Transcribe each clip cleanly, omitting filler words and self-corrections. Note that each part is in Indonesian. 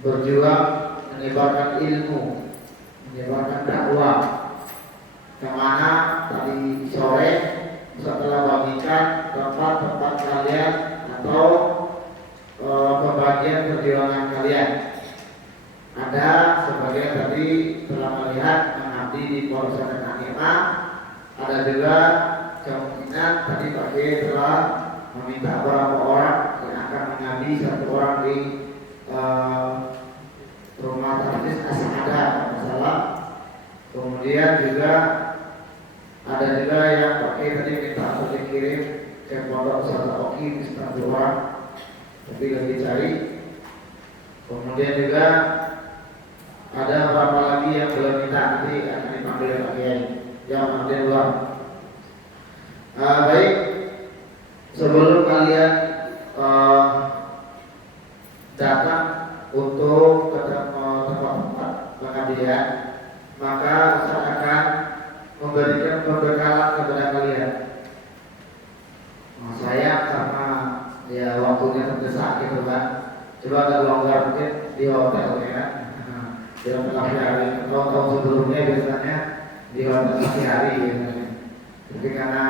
berjuang menyebarkan ilmu, menyebarkan dakwah. Yang mana tadi sore setelah bagikan tempat-tempat kalian atau pembagian perjuangan kalian. Ada sebagian tadi telah melihat mengabdi di Polres Anima. Ada juga kemungkinan tadi Pak Kiai telah meminta beberapa orang yang akan mengabdi, satu orang di rumah Tafis Asada masalah. Kemudian juga ada juga yang Pak Kiai tadi minta untuk dikirim ke Pondok Pesantren Oki di Setanjurwa, tapi lagi cari. Kemudian juga ada beberapa lagi yang belum minta, nanti akan dipanggil Pak Kiai yang ada luar. Baik, sebelum kalian datang untuk ke tempat-tempat pengabdian, maka Ustaz akan memberikan perbekalan kepada kalian. Saya karena ya waktunya terdesak gitu kan, coba agak longgar mungkin di hotel ya, di hotel pagi hari. Tahun-tahun sebelumnya biasanya di hotel pagi hari gitu. Tapi karena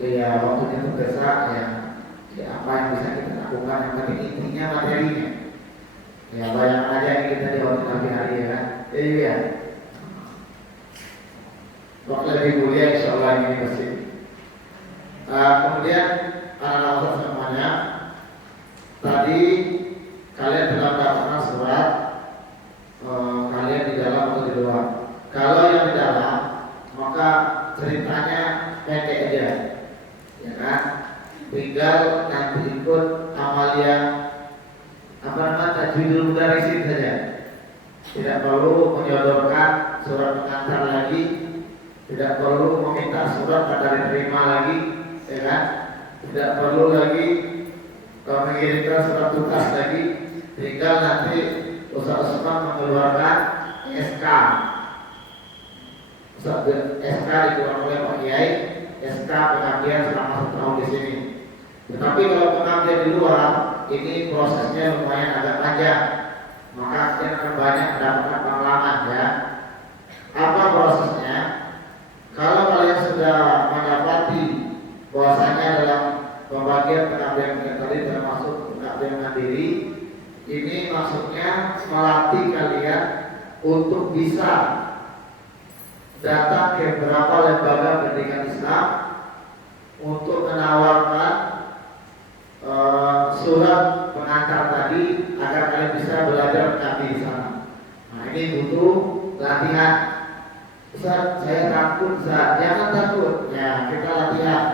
ya waktunya terdesak ya apa yang bisa kita lakukan, yang penting intinya materinya. Ya bayangkan aja kita di hotel pagi hari ya kan. Iya. Waktu lebih mulia insya Allah ini pasti. Kemudian anak-anak semuanya, tadi kalian telah mendapatkan surat, kalian di dalam atau di luar. Kalau yang di dalam, maka ceritanya pendek aja, ya kan? Tinggal nanti ikut amalia tajwidul mudarisin saja. Tidak perlu menyodorkan surat pengantar lagi, tidak perlu meminta surat pada diterima lagi, ya kan? Tidak perlu lagi mengirimkan surat tugas lagi. Tinggal nanti Ustaz Usman mengeluarkan SK. SK dikeluarkan oleh Pak Kiai, SK pengabdian selama 1 tahun di sini. Tetapi kalau pengabdian di luar, ini prosesnya lumayan agak panjang, maka kita akan banyak mendapatkan pengalaman ya. Apa prosesnya? Kalau kalian sudah mendapati bahwasanya dalam pembagian pengabdian yang tadi termasuk pengabdian mandiri, ini maksudnya melatih kalian untuk bisa datang ke beberapa lembaga pendidikan Islam untuk menawarkan surat pengantar tadi agar kalian bisa belajar mengabdi di sana. Nah ini butuh latihan. Ustaz, saya takut, Ustaz. Jangan takut. Ya, kita latihan.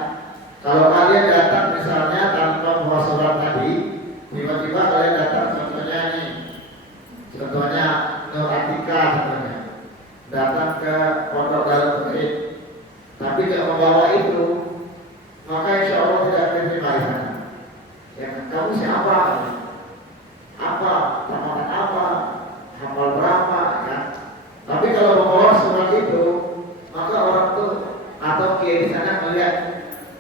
Kalau kalian datang misalnya tanpa membawa surat tadi, tiba-tiba kalian datang contohnya nih, contohnya Nur Atika contohnya, datang ke Pondok Darul Tauhid, tapi tidak membawa itu, maka insya Allah tidak akan diterima di sana. Ya, kamu siapa? Apa? Ramalan apa? Hafal berapa? Ya. Tapi kalau membawa surat itu, maka orang itu atau kiai di sana melihat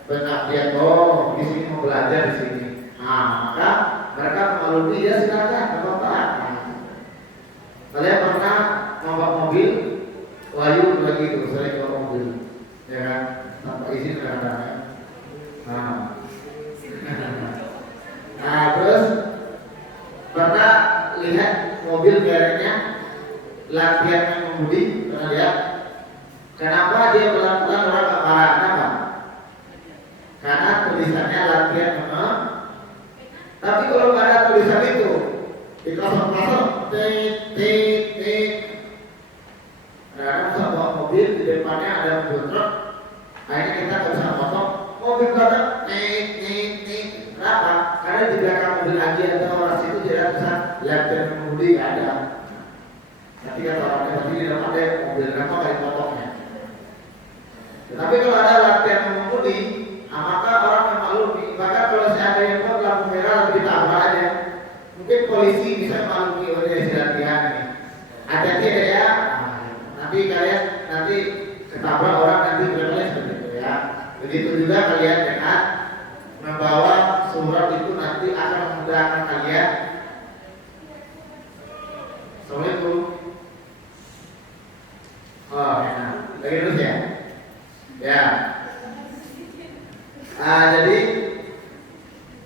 pengabdian, oh di sini mau belajar di sini. Nah, maka mereka mengalami dia silakan bertobat. Kalian pernah membawa mobil, layu lagi itu, sering bawa mobil, ya kan? Tanpa izin kadang-kadang. Nah, terus pernah lihat mobil mereknya latihan mengemudi, pernah lihat? Kenapa dia pelan-pelan orang gak marah? Kenapa? Karena tulisannya latihan mengemudi. Tapi kalau nggak ada tulisan itu, di kosong-kosong, tik. Karena bisa bawa mobil di depannya ada mobil truk, akhirnya kita nggak bisa potong mobil kata tik. Kenapa? Karena di belakang mobil lagi ada orang situ tidak bisa latihan mengemudi, nggak ada. Nanti kata orangnya pasti di depan ada mobil, kenapa nggak dipotongnya? Tetapi kalau ada latihan mengemudi, maka orang yang maklumi. Bahkan kalau saya ada yang buat lampu merah lebih ditambah aja, mungkin polisi bisa maklumi oleh latihan ini. Hati-hati ya. Nanti kalian ketabrak orang nanti berapa seperti itu ya. Begitu juga kalian dengan membawa surat itu nanti akan memudahkan kalian. Assalamualaikum. Oh, enak. Lagi terus ya? Ya. Jadi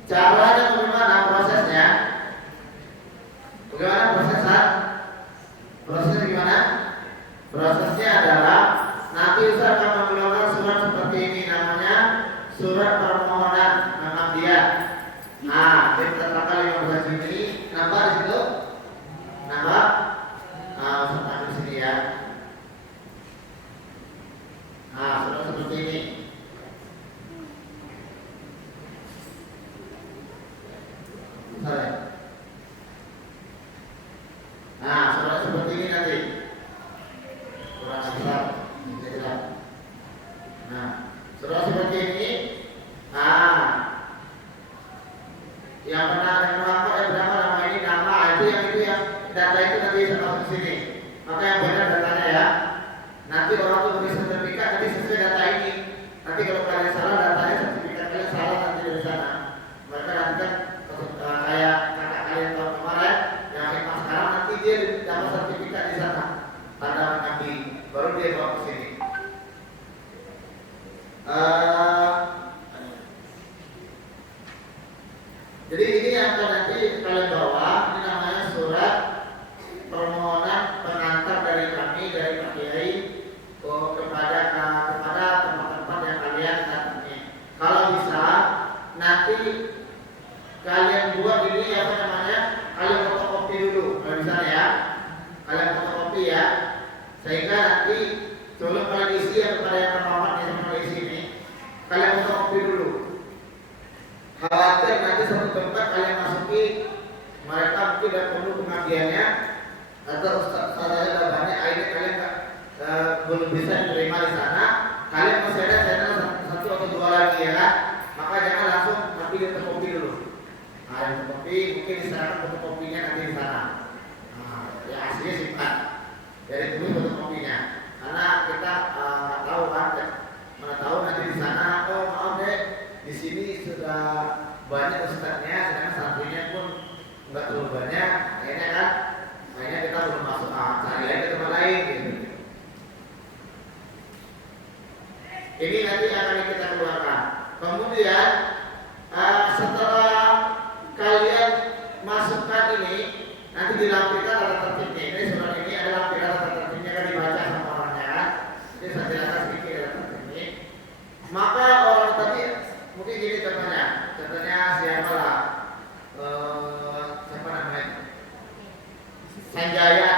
caranya bagaimana prosesnya? Bagaimana prosesnya? Prosesnya gimana? Prosesnya adalah nanti Ustaz akan mengeluarkan surat seperti ini, namanya surat permohonan pengambilan. Nah, kita bakal 15 Juni, nampak di situ? Nampak? Nah, Ustaz ambil sini ya. Nah, surat seperti ini. Misalnya. Nah, surat seperti ini nanti. Kurang besar. Nah, surat seperti ini. Nah, yang benar yang berapa nama ini, nama itu yang data itu nanti saya masuk ke sini. Maka yang benar datanya ya. Nanti orang tuh beri sertifikat nanti sesuai data ini. Nanti kalau kalian salah datanya sertifikat kalian salah nanti dari sana. Mereka nanti kan kayak kakak kalian tahun kemarin yang hemat sekarang nanti dia dapat sertifikat di sana. Tanda mengabdi baru dia bawa ke sini. Jadi ini yang akan nanti kalian bawa, ini namanya surat permohonan pengantar dari kami dari Pak Kiai kepada tempat-tempat yang kalian datangi. Kalau bisa nanti kalian buat ini apa namanya? Kalian fotokopi dulu, kalau bisa ya. Kalian fotokopi ya, sehingga nanti sebelum kalian isi yang kepada yang terhormat yang kalian isi ini, kalian fotokopi dulu. Khawatir nanti satu tempat kalian masuki, mereka mungkin tidak perlu pengabdiannya atau ustaznya sudah banyak, akhirnya kalian belum bisa diterima di sana. Kalian masih ada channel satu atau dua lagi ya kan? Maka jangan langsung nanti fotokopi dulu. Nah, yang fotokopi mungkin diserahkan fotokopinya nanti di sana. Nah, yang aslinya simpan. Dari dulu fotokopinya. Karena kita nggak tahu kan, mana tahu nanti di sana. Oh maaf deh, di sini sudah banyak ustadznya, sedangkan santrinya pun nggak terlalu banyak. Akhirnya kan, akhirnya kita belum masuk. Cari aja ke tempat lain. Gitu. Ini nanti akan kita keluarkan. Kemudian setelah kalian masukkan ini, nanti dilampirkan tata tertibnya. Ini surat ini adalah lampiran tata tertibnya kan dibaca sama orangnya. Ini saya jelaskan sedikit tata tertibnya. Maka orang tadi mungkin gini contohnya siapa lah? Siapa namanya? Sanjaya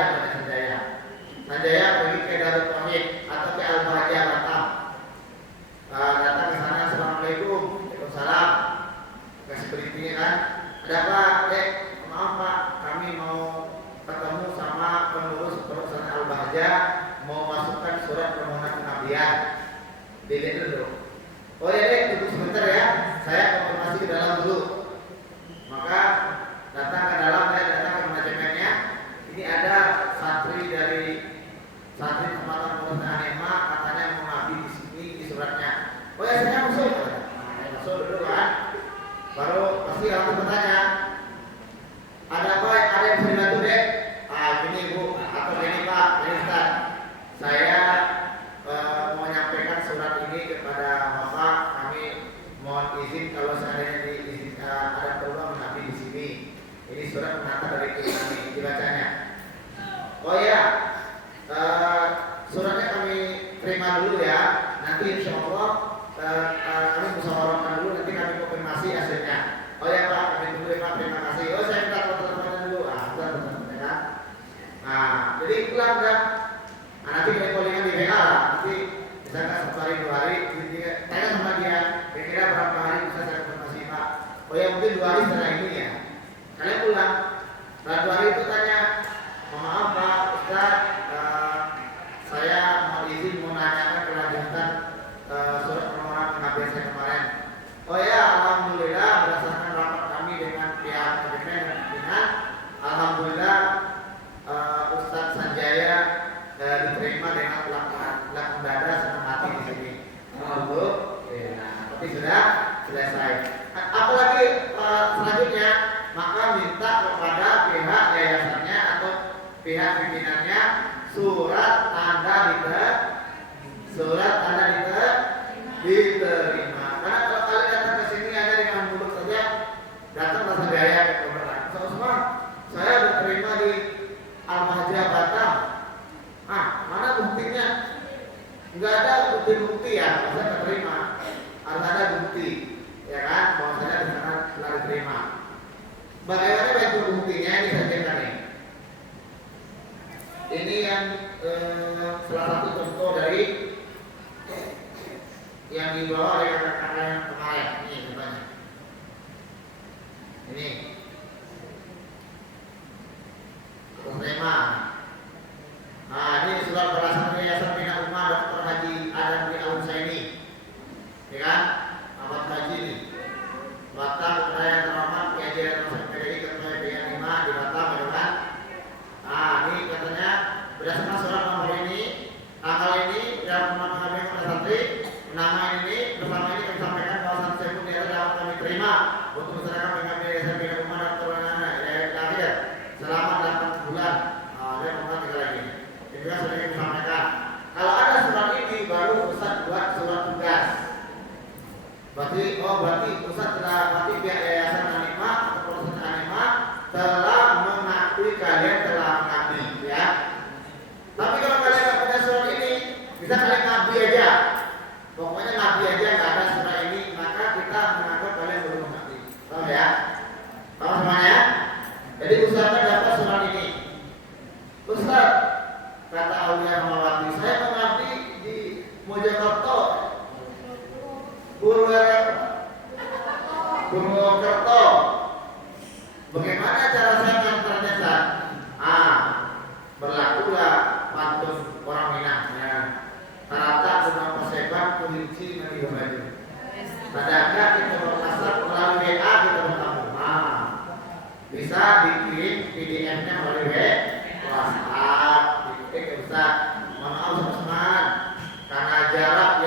pergi ke Darut Tauhid atau ke Al-Bahjah Batam. Datang ke sana, assalamualaikum, waalaikumsalam. Kasih beritinya kan, ada apa, dek? Maaf pak, kami mau ketemu sama pengurus perusahaan Al-Bahjah, mau masukkan surat permohonan pengabdian. Dilihat dulu. Oh ya dek, tunggu sebentar ya, saya konfirmasi ke dalam dulu. Maka datang ke dalam, datang ke manajemennya. Ini ada santri tempatan perusahaan EMA, katanya mau ngabdi di sini di suratnya. Oh ya saya masuk. Nah, masuk dulu kan. Baru pasti langsung bertanya, ada apa? Ada yang bisa dibantu dek? Gini bu, atau gini pak, ini Ustaz. Saya mau menyampaikan surat ini kepada bapak. Kami mohon izin kalau seandainya ada peluang mengabdi di sini. Ini surat pengantar dari kami, dibacanya. Oh ya, suratnya kami terima dulu ya. Nanti insya Allah kami musyawarahkan dulu. Nanti kami konfirmasi hasilnya. Oh ya Pak, kami tunggu ya Pak. Terima kasih. Oh saya minta foto-fotonya dulu. Ya. Nah, jadi pulang kan. Nah, nanti kita callingan di WA lah. Nanti misalkan 1 hari 2 hari, tanya sama dia. Kira-kira berapa hari bisa saya konfirmasi Pak? Oh ya mungkin 2 hari setelah ini ya. Kalian pulang. Setelah 2 hari itu tanya, maaf Pak Ustaz, saya mau izin mau nanyakan kelanjutan surat permohonan pengabdian saya kemarin. Oh ya, alhamdulillah berdasarkan rapat kami dengan pihak manajemen dan pimpinan, alhamdulillah Ustadz Sanjaya diterima dengan lapang dada senang hati di sini. Alhamdulillah. Nah, tapi sudah selesai. Apalagi selanjutnya maka minta kepada pihak yayasannya atau pihak pimpinannya surat tanda diterima. Karena kalau kalian datang ke sini hanya dengan mulut saja, datang rasa gaya ke pemerintah. Semua saya diterima di Al-Mahjah Batam. Mana buktinya? Enggak ada bukti ya, saya terima. Harus ada bukti, ya kan? Bahwa saya di sana telah diterima. Bagaimana bentuk buktinya ini saya jelaskan nih. Ini yang salah satu contoh dari yang dibawa oleh kakak-kakak yang kemarin. Ini contohnya. Ini terima. Ini surat berasal dari Yayasan Bina Ummah Dr. Haji Adam bin Al-Husaini, ya kan? Ahmad Haji ini. Batam kepada yang terhormat PJ PDI Ketua PDI 5 di Batam, ya kan? Ini katanya berdasarkan surat nomor ini, tanggal ini yang mengambil kepada santri, nama ini bersama ini kami sampaikan bahwa santri saya pun dapat kami terima untuk masyarakat mengambil Yayasan Bina Ummah Dr. Haji selama 8 bulan. Dia membuat 3 lagi. Juga sudah disampaikan. Kalau ada surat ini baru Ustaz buat surat tugas. Berarti Ustaz berarti pihak Yayasan Anima atau proses Anima telah mengakui kalian telah mengabdi, ya. Tapi kalau kalian tidak punya surat ini, bisa kalian ngabdi aja. Pokoknya ngabdi aja, nggak ada surat ini, maka kita menganggap kalian belum mengabdi. Tahu ya? Tahu semuanya? Jadi Ustaz dapat surat ini. Ustaz, kata Aulia Rahmawati, saya mengabdi di Mojokerto, Purwokerto. Bagaimana cara saya mengantarnya, Ustaz? Berlakulah pantun orang Minang, ya. Tarata rumah perseban kelinci nanti baju. Tadaka kita berpasar melalui WA kita bertamu. Bisa dikirim PDF-nya melalui WhatsApp. Ustaz, maaf teman-teman, karena jarak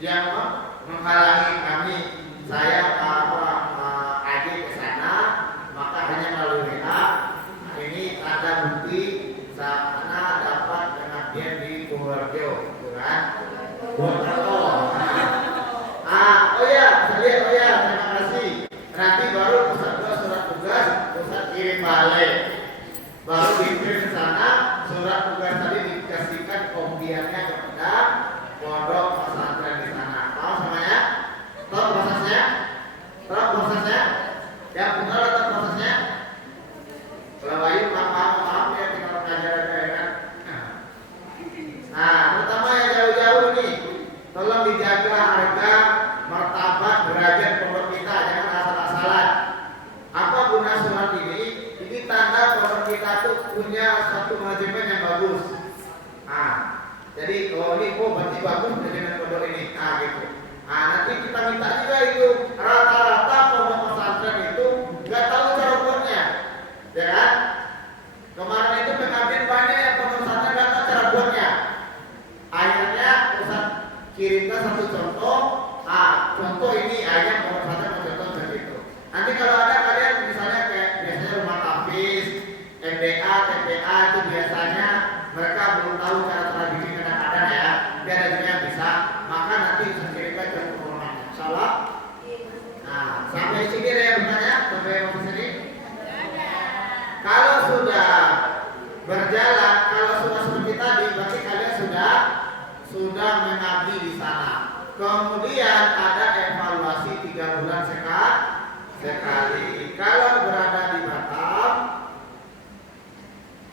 yang menghalangi kami, saya adik ke sana, maka hanya melalui WA. Ini ada bukti sana dapat pengabdian di Purworejo, kan? Purwokerto. Terima kasih. Nanti baru Ustaz buat surat tugas, Ustaz kirim balik. Baru dikirim ke sana, surat tugas tadi dikasihkan kopiannya kepada pondok pesantren di sana. Tahu semuanya? Tahu prosesnya? Yang benar atau prosesnya? Kalau Bayu maaf ya, tinggal belajar aja, ya kan? Pertama yang jauh-jauh nih, tolong dijaga harga, martabat, derajat pondok kita, jangan asal-asalan. Apa guna surat ini? Ini tanda pondok kita tuh punya satu manajemen yang bagus. Jadi kalau ini berarti bagus manajemen pondok ini. Gitu. Nanti kita minta juga itu rata-rata pondok pesantren itu nggak tahu cara buatnya, ya kan? Kemarin itu pengabdian banyak yang pondok pesantren nggak tahu cara buatnya. Akhirnya Ustaz kirimkan satu contoh. Contoh ini akhirnya pondok pesantren contoh seperti itu. Nanti kalau ada kalian misalnya kayak biasanya rumah tafis, MDA, TPA itu biasanya mereka belum tahu cara bikin kadang-kadang ya. Biar ada juga yang bisa, maka nanti bisa kirimkan ke format. Insyaallah. Sampai di sini ada yang bertanya sampai di sini. Kalau sudah berjalan, kalau sudah seperti tadi, berarti kalian sudah mengabdi di sana. Kemudian ada evaluasi 3 bulan sekali. Kalau berada di Batam,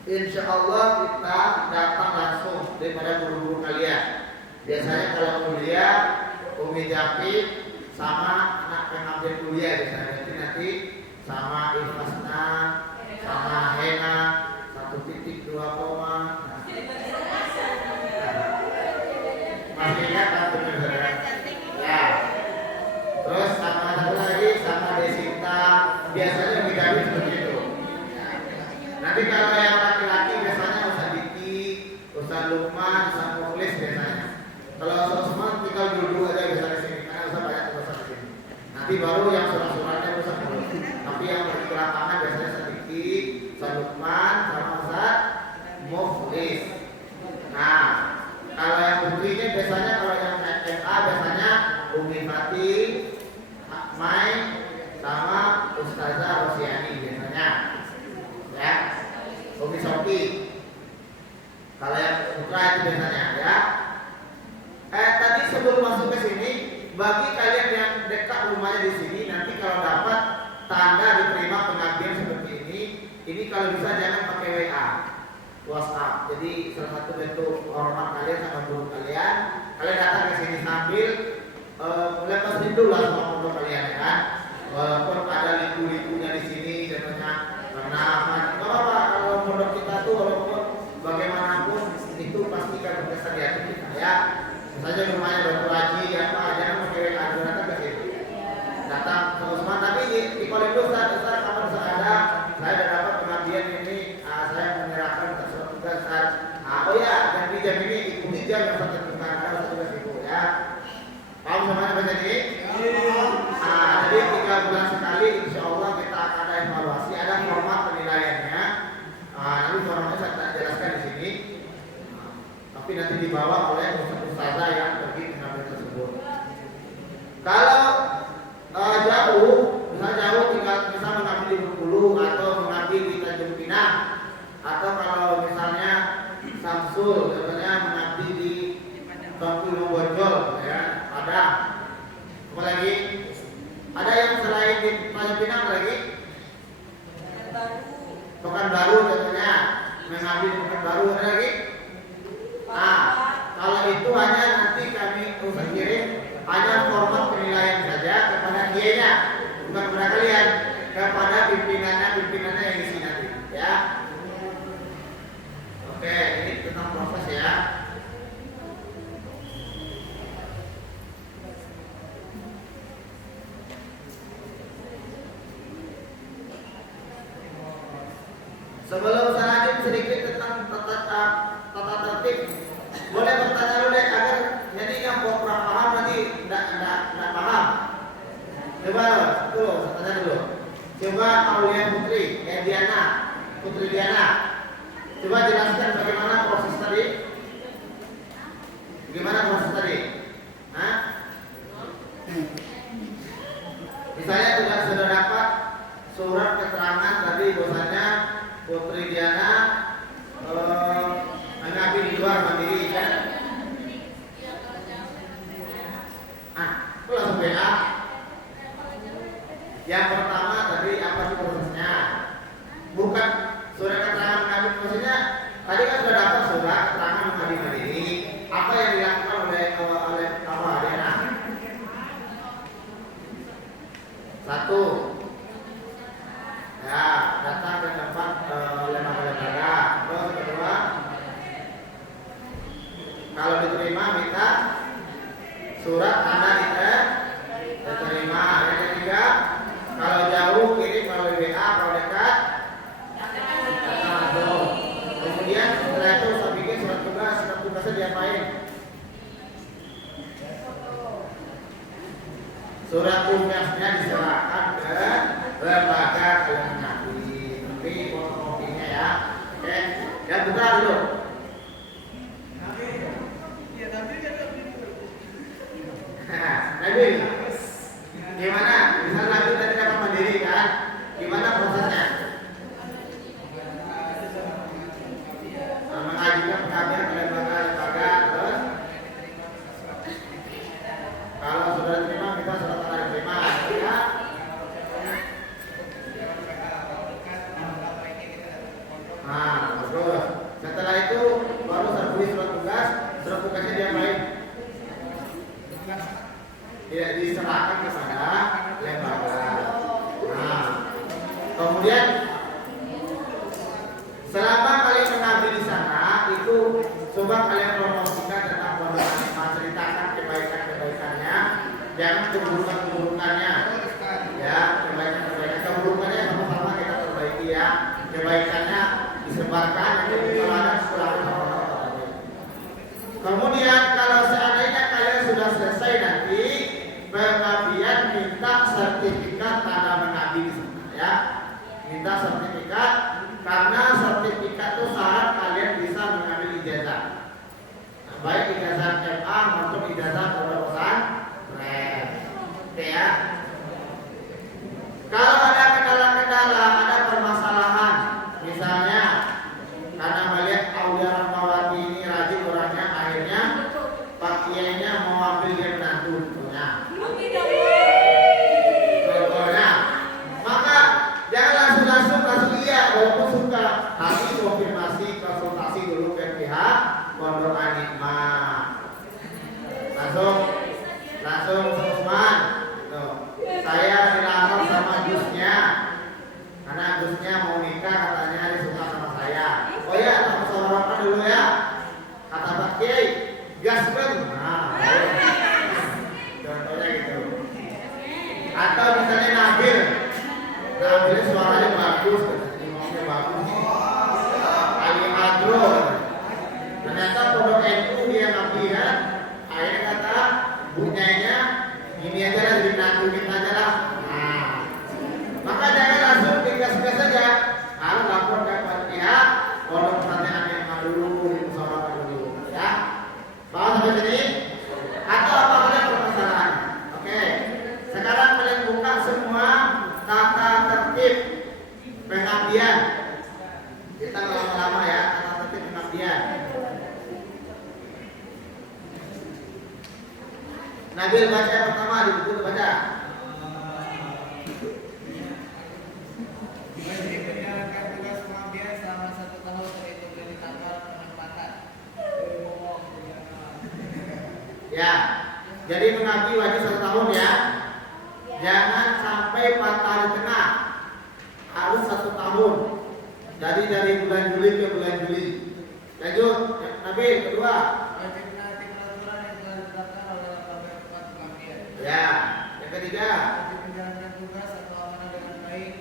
insya Allah kita datang langsung daripada guru-guru kalian. Biasanya kalau kuliah, Umi Japit sama anak pengabdian kuliah biasanya. Nanti sama Ikhlasna, sama Hena 1.2 koma. Masih ingat kan benar-benar? Ya. Terus sama satu lagi sama Desinta, biasanya Umi Japit seperti itu. Nanti kalau yang laki-laki biasanya Ustaz Diki, Ustaz Lukman, Ustaz Mukhlis biasanya. Kalau Ustaz tinggal dulu aja bisa di sini, karena Ustaz banyak Ustaz di sini. Nanti baru yang surat-suratnya Ustaz dulu. Tapi yang putra itu biasanya ya. Tadi sebelum masuk ke sini, bagi kalian yang dekat rumahnya di sini, nanti kalau dapat tanda diterima pengabdian seperti ini kalau bisa jangan pakai WA, WhatsApp. Jadi salah satu bentuk hormat kalian sama guru kalian. Kalian datang ke sini sambil lepas rindu lah sama pondok kalian ya kan. Walaupun ada liku-likunya di sini, contohnya karena apa kalau pondok kita tuh walaupun bagaimanapun itu pasti kan berkesan di hati kita ya. Misalnya rumahnya Batu Haji apa jangan pakai WA, datang ke sini. Datang terus tapi di kolom Ustaz kapan Ustaz ada, saya sudah dapat pengabdian ini, saya menyerahkan surat tugas Ustaz. Oh ya, jam ini ikuti jam yang saya tentukan ada tugas itu ya. Paham semuanya baca ini? Jadi 3 bulan sekali insya Allah kita akan ada evaluasi, ada format penilaiannya. Nanti formatnya saya tak jelaskan di sini. Tapi nanti dibawa oleh ustazah yang pergi pengambilan tersebut. Kalau jauh, misalnya jauh tinggal mengambil di Bengkulu atau mengambil di Tanjung Pinang, atau kalau misalnya Samsul, contohnya mengambil di Bengkulu Bojol, ya, Padang. Apalagi ada yang selain di Tanjung Pinang lagi? Pekanbaru contohnya mengambil Pekanbaru ada lagi? Kalau itu hanya nanti kami usah kirim hanya format penilaian saja kepada kiainya, bukan kepada kalian, kepada pimpinannya yang di sini nanti, ya. Oke, ini tentang proses ya. Sebelum saya lanjut sedikit tentang tata tertib, boleh bertanya dulu deh agar jadi yang kurang paham nanti tidak paham. Coba tuh, tanya dulu. Coba Aulia Putri, Putri Diana. Coba jelaskan bagaimana proses tadi. Bagaimana proses tadi? Misalnya sudah dapat surat keterangan tadi bahwasanya Putri Diana mengambil di luar mandiri kan? Itu langsung WA. Yang pertama tadi apa sih prosesnya? Bukan surat keterangan mengambil, maksudnya tadi kan sudah dapat surat keterangan mengambil mandiri. Apa yang dilakukan oleh apa Diana? Satu, ya datang ke tempat lembaga. Terus kedua, kalau diterima minta surat tanda diterima. Yang ketiga, kalau jauh kirim melalui WA, kalau dekat langsung. Kemudian setelah itu saya bikin surat tugasnya diapain? Surat tugasnya diserahkan ke lembaga kelembagaan. Nanti fotokopinya ya. Oke, dan bentar dulu. Nabil, gimana? Misalnya Nabil tadi dapat mandiri kan? Gimana prosesnya? Mengajukan pengabdian ke lembaga, terus kalau sudah diterima kita surat tanda diterima, ya. Terus setelah itu baru servis surat tugasnya diapain? Tidak diserahkan kepada lembaga. Kemudian selama kalian mengambil di sana itu coba kalian promosikan tentang pondok, ceritakan kebaikannya, jangan keburukannya. Ya, keburukannya sama-sama kita perbaiki ya. Kebaikannya disebarkan, kalau ada kesalahan. Kemudian kalau seandainya kalian sudah selesai nanti pengabdian, minta sertifikat tanda mengabdi di sana ya. Minta sertifikat karena sertifikat itu syarat kalian bisa mengambil ijazah. Baik ijazah MA maupun ijazah pondok pesantren. Nabil baca yang pertama di buku itu baca. Wajib menjalankan tugas pengabdian selama 1 tahun terhitung dari tanggal penempatan. Ya, jadi mengabdi wajib 1 tahun ya. Jangan sampai patah di tengah. Harus 1 tahun. Jadi dari bulan Juli ke bulan Juli. Lanjut, Nabil kedua. Wajib menaati peraturan yang telah ditetapkan oleh Bapak Pengabdian. Ya, yang ketiga. Wajib menjalankan tugas atau amanah dengan baik,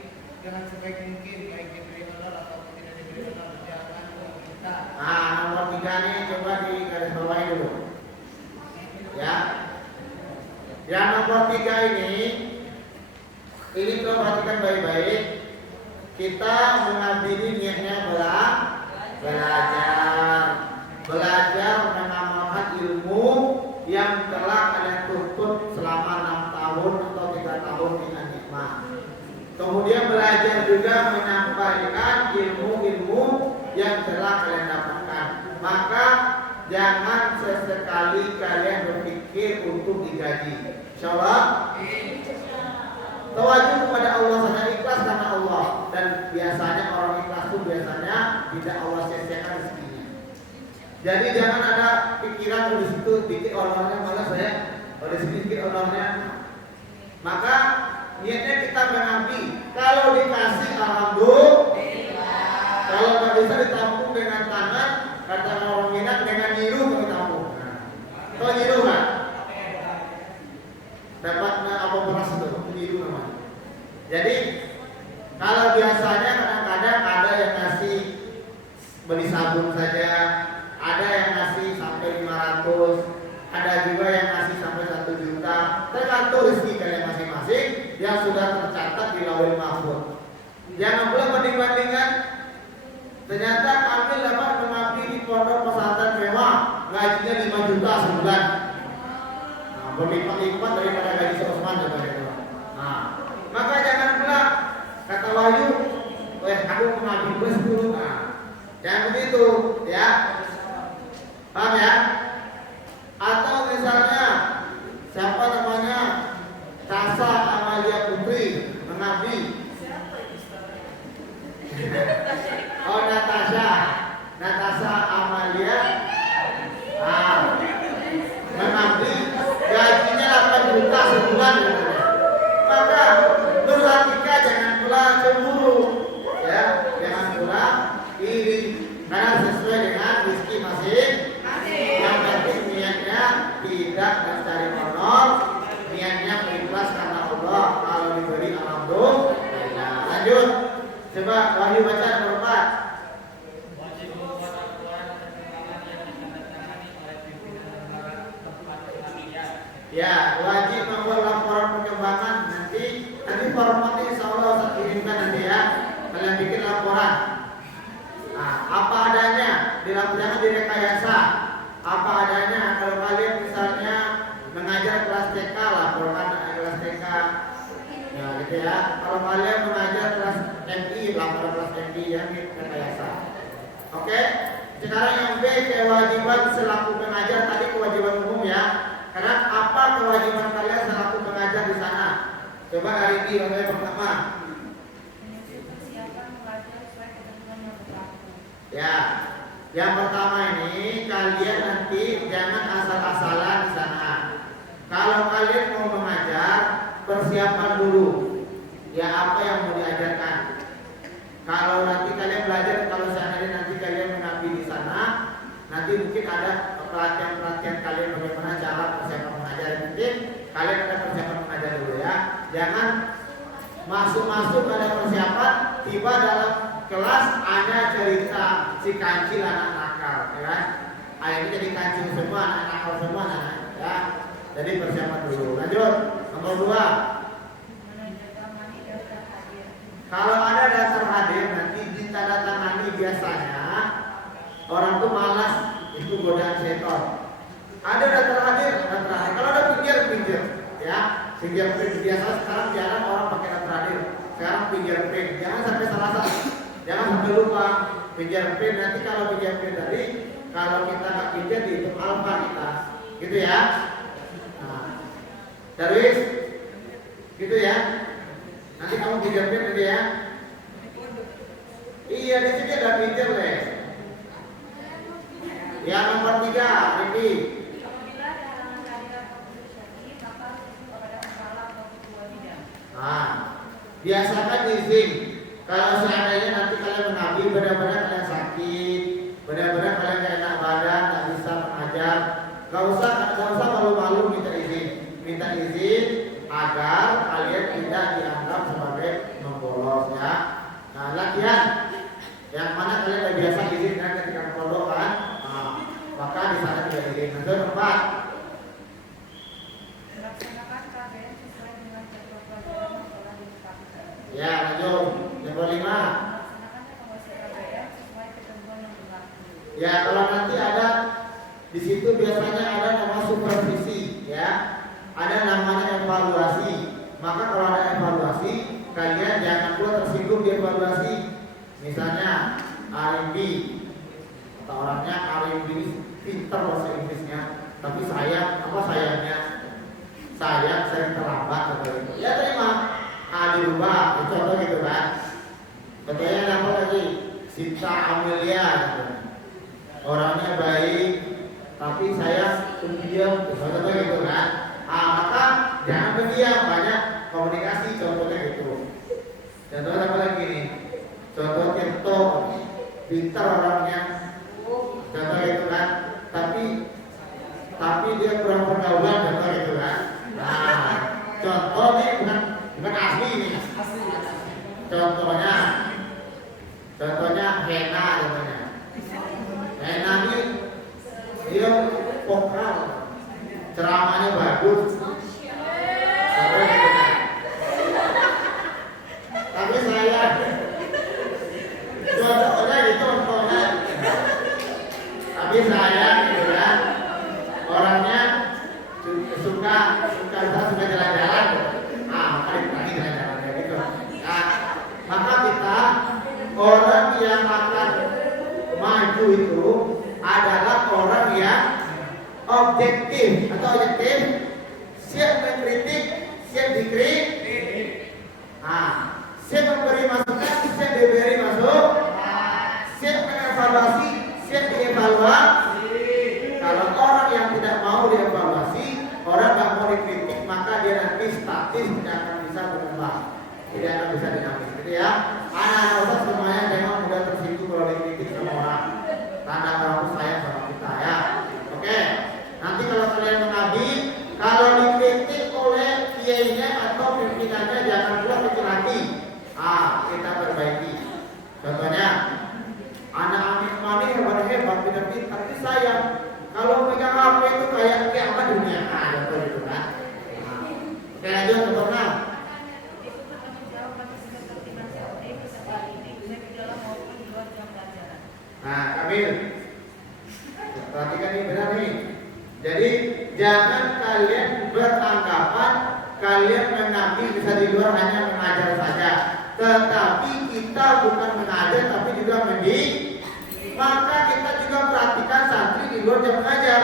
dengan sebaik mungkin, baik diberi honor ataupun tidak diberi honor, jangan meminta. Nah, nomor 3 nih coba di garis bawahi dulu. Ya. Yang nomor 3 ini kalau perhatikan baik-baik. Kita mengabdi niatnya belajar mengamalkan ilmu yang telah kalian tuntut selama 6 tahun atau 3 tahun dengan nikmat. Kemudian belajar juga menyampaikan ilmu-ilmu yang telah kalian dapatkan. Maka jangan sesekali kalian berpikir untuk digaji. Insyaallah tawajud kepada Allah saja, ikhlas karena Allah. Dan biasanya orang ikhlas itu biasanya tidak Allah sia-siakan rezekinya. Jadi jangan ada pikiran di situ dikit honornya malah saya pada sini dikit honornya. Maka niatnya kita mengabdi. Kalau dikasih alhamdulillah. Kalau nggak bisa ditampung dengan tangan, kata orang Minang dengan nyiru ditampung. Kau nyiru kan? Dapat apa beras itu nyiru namanya. Jadi kalau biasanya kadang-kadang ada yang ngasih beli sabun saja, ada yang ngasih sampai 500, ada juga yang ngasih sampai 1 juta. Tergantung rezeki kalian masing-masing yang sudah tercatat di Lauhul Mahfuz. Jangan pula banding-bandingkan. Ternyata kami dapat mengabdi di pondok pesantren mewah, gajinya 5 juta sebulan. Nah, berlipat-lipat daripada gaji Osman dan lain-lain. Nah, maka jangan pula kata Wahyu, aku mengabdi bos dulu. Nah, jangan begitu, ya. Paham ya? Atau misalnya siapa namanya Tasa Amalia Putri mengabdi. Oh, Natasha Amalia mengabdi gajinya 8 juta sebulan. Maka berlatika jangan pula cemburu, ya, jangan pula iri, karena sesuai dengan rezeki masing. Yang penting niatnya tidak mencari honor, niatnya ikhlas karena Allah. Kalau diberi alhamdulillah. Lanjut, coba Wahyu baca nomor 4. Wajib membuat aturan dan pengalaman yang ditandatangani oleh pimpinan lembaga tempat pengabdian. Ya, wajib membuat laporan pengembangan. Nanti formatnya insya Allah saya kirimkan nanti ya. Kalian bikin laporan. Nah, apa adanya, jangan direkayasa. Apa adanya. Kalau kalian misalnya mengajar kelas TK, laporkan kelas TK. Ya, gitu ya. Kalau kalian mengajar kelas MI, laporan kelas MI yang direkayasa. Oke? Sekarang yang B, kewajiban selaku pengajar. Tadi kewajiban umum ya. Karena apa kewajiban kalian selaku pengajar di sana? Coba hari ini yang pertama. Ya, yang pertama ini kalian nanti jangan asal-asalan di sana. Kalau kalian mau mengajar, persiapan dulu. Ya, apa yang mau diajarkan. Kalau nanti kalian belajar, kalau seandainya nanti kalian mengabdi di sana, nanti mungkin ada pelatihan kalian bagaimana cara persiapan mengajar. Mungkin kalian ada persiapan mengajar dulu ya. Jangan masuk ada persiapan, tiba dalam kelas ada cerita si kancil anak nakal, ya kan? Akhirnya jadi kancil semua, anak nakal semua, ya. Jadi persiapan dulu. Lanjut, nomor 2. Kalau ada daftar hadir nanti ditandatangani biasanya orang tuh malas, itu godaan setan. Ada daftar hadir. Kalau ada pinggir, ya, fingerprint biasa sekarang jarang orang pakai daftar hadir. Sekarang fingerprint, jangan sampai salah. Jangan sampai lupa fingerprint. Nanti kalau fingerprint tadi, kalau kita nggak pinjam dihitung alfa kita, gitu ya. Nah, Darwis, gitu ya. Nanti kamu pinjamkan nanti ya. Iya, di sini ada pinjam deh. Yang nomor 3, Riki. Nah, biasakan izin. Kalau seandainya nanti kalian mengabdi benar-benar kalian sakit, benar-benar kalian gak enak badan, tak bisa mengajar, gak usah malu-malu minta izin. Minta izin agar kalian tidak dianggap sebagai membolos ya. Nah, latihan yang mana kalian udah biasa izin kan ketika pondok kan, nah, maka di sana tidak izin. Nomor 4. Ya, lanjut. Nomor 5. Ya, kalau nanti ada di situ biasanya ada nama supervisi, ya. Ada namanya evaluasi. Maka kalau ada evaluasi, kalian jangan pula tersinggung di evaluasi. Misalnya R&D, kata orangnya R&D ini pintar bahasa Inggrisnya, tapi sayangnya saya sering terlambat atau itu. Ya terima. Dirubah, itu contoh gitu kan. Contohnya apa lagi? Sinta Amelia gitu. Orangnya baik, tapi saya pendiam, contohnya gitu kan. Maka jangan pendiam, banyak komunikasi, contohnya gitu. Contohnya apa lagi nih? Contoh Tirto, pintar orangnya, contoh gitu kan. Tapi dia kurang pergaulan, contoh gitu kan. Nah, contoh nih bukan asli nih. Contohnya Hena contohnya. Hena ini dia vokal, ceramahnya bagus. Tapi saya contohnya. Tapi saya gitu kan, orangnya suka jalan-jalan. Maka jalan-jalan kayak gitu. Nah, maka kita orang yang akan maju itu adalah orang yang objektif siap mengkritik, siap dikritik, siap memberi masukan, siap diberi masuk, siap mengevaluasi, siap dievaluasi. Kalau orang yang tidak mau dievaluasi, orang nggak mau dikritik, maka dia nanti statis, tidak akan bisa berkembang, tidak akan bisa dinamis. Jadi ya, anak-anak semuanya jangan mudah tersinggung kalau dikritik sama orang. Tanda orang sayang sama kita ya. Oke. Nanti kalau kalian mengabdi, kalau dikritik oleh kiainya atau pimpinannya jangan pula kecil hati. Kita perbaiki. Contohnya, anak Amin hebat, pintar, tapi sayang kalau pegang HP itu kayak apa dunia. Contoh itu kan. Oke, lanjut nomor 6. Nah, Kamil, perhatikan ini benar nih. Jadi jangan kalian beranggapan kalian mengabdi bisa di luar hanya mengajar saja. Tetapi kita bukan mengajar tapi juga mendidik. Maka kita juga perhatikan santri di luar jam mengajar.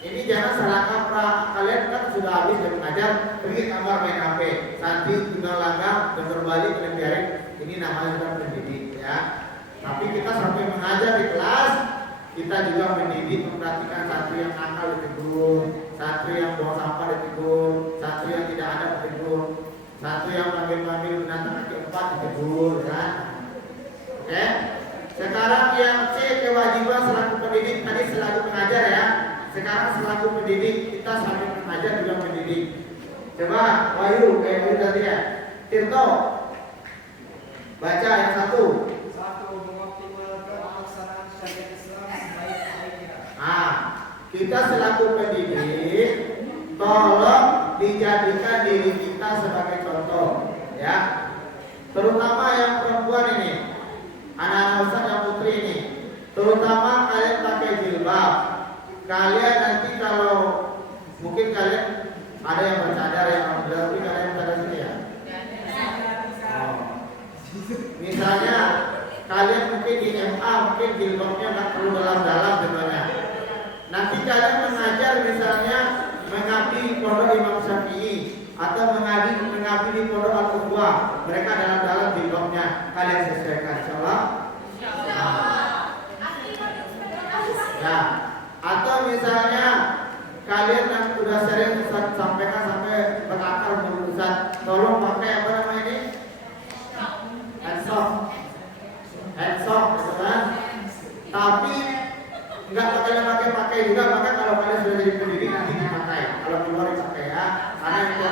Ini jangan salah kaprah. Kalian kan sudah habis jam mengajar, pergi kamar main HP. Santri tinggal langgar, bentar balik kalian biarin. Ini namanya sudah mendidik ya. Tapi kita sampai mengajar di kelas, kita juga mendidik, memperhatikan santri yang nakal ditegur, santri yang buang sampah ditegur, santri yang tidak ada ditegur, santri yang manggil-manggil binatang kaki 4 ditegur kan. Oke. Sekarang yang C, kewajiban selaku pendidik, tadi selaku pengajar ya. Sekarang selaku pendidik, kita sambil mengajar juga mendidik. Coba Wahyu tadi ya. Tirto, baca yang 1. Kita selaku pendidik, tolong dijadikan diri kita sebagai contoh, ya. Terutama yang perempuan ini, anak-anak ustaz yang putri ini, terutama kalian pakai jilbab. Kalian nanti kalau mungkin kalian ada yang bercadar yang tapi kalian bercadar sini ya. Misalnya kalian mungkin di MA mungkin jilbabnya nggak perlu dalam-dalam sebenarnya. Nanti kalian mengajar misalnya mengabdi pondok Imam Syafi'i, atau mengabdi di pondok Al-Ukhwah, mereka dalam di blognya, kalian sesuaikan, insyaallah. Ya, atau misalnya kalian yang sudah sering Ustaz sampaikan sampai berakar menurut Ustaz, tolong pakai apa namanya ini? Handsock, gitu kan? Tapi nggak pakai juga, maka kalau kalian sudah jadi pendiri nanti dipakai. Kalau keluar dipakai ya, karena itu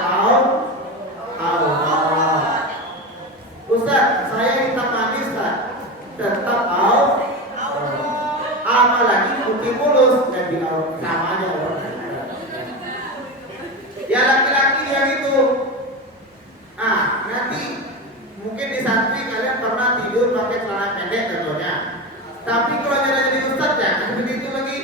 Ustaz, saya hitam manis Ustaz, tetap apalagi putih mulus jadi sama aja orang. Ya laki-laki yang itu. Nanti mungkin di santri kalian pernah tidur pakai celana pendek contohnya. Tapi kalau jadi ustaz ya, begitu lagi.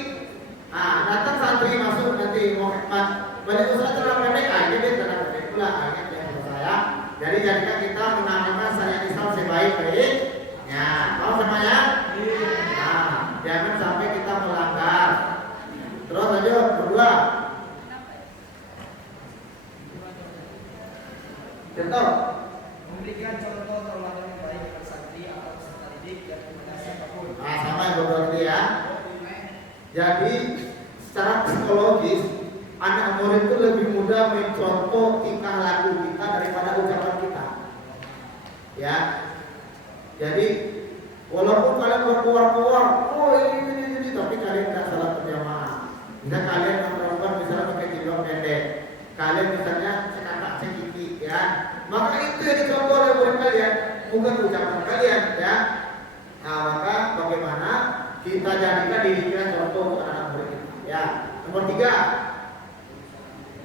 Datang santri masuk nanti mau khidmat, banyak ustaz celana pendek aja dia celana pendek pula akhirnya yang saya. Jadi jadikan kita mengamalkan syariat Islam sebaik-baiknya. Mau semuanya? Jangan sampai kita melanggar. Terus lanjut kedua. Contoh. Memberikan contoh tauladan yang baik kepada santri atau peserta didik dan kepada siapapun. Sama yang beberapa tadi ya. Jadi secara psikologis anak murid itu lebih mudah mencontoh tingkah laku kita daripada ucapan kita. Ya. Jadi walaupun kalian berkuar-kuar, ini, tapi kalian tidak salah berjamaah. Misalnya kalian yang perempuan misalnya pakai jilbab pendek, kalian misalnya cekakak cekiki, ya, maka itu yang dicontoh oleh murid kalian, bukan ucapan kalian, ya. Maka bagaimana kita jadikan diri kita contoh untuk anak murid kita, ya. Nomor 3,